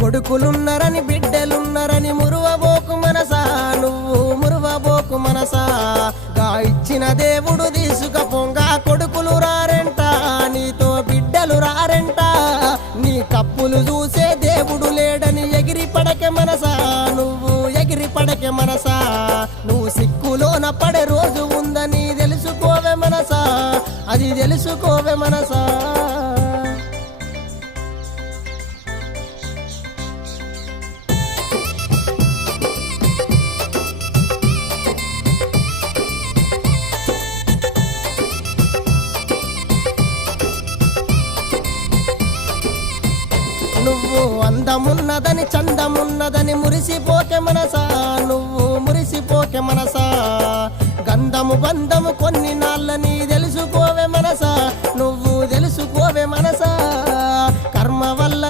కొడుకులున్నరని బిడ్డలున్నరని మురువబోకు మనసా, నువ్వు మురువబోకు మనసా. గా ఇచ్చిన దేవుడు తీసుకపోంగా కొడుకులు రారెంట, నీతో బిడ్డలు రారెంట. నీ తప్పులు చూసే దేవుడు లేడని ఎగిరి పడకే మనసా, నువ్వు ఎగిరి పడకే మనసా. నువ్వు సిక్కులోన పడే రోజు ఉందని తెలుసుకోవే మనసా, అది తెలుసుకోవే మనసా. నువ్వు అందమున్నదని చందమున్నదని మురిసిపోకే మనసా, నువ్వు మురిసిపోకే మనసా. గంధము బంధము కొన్ని నాళ్ళని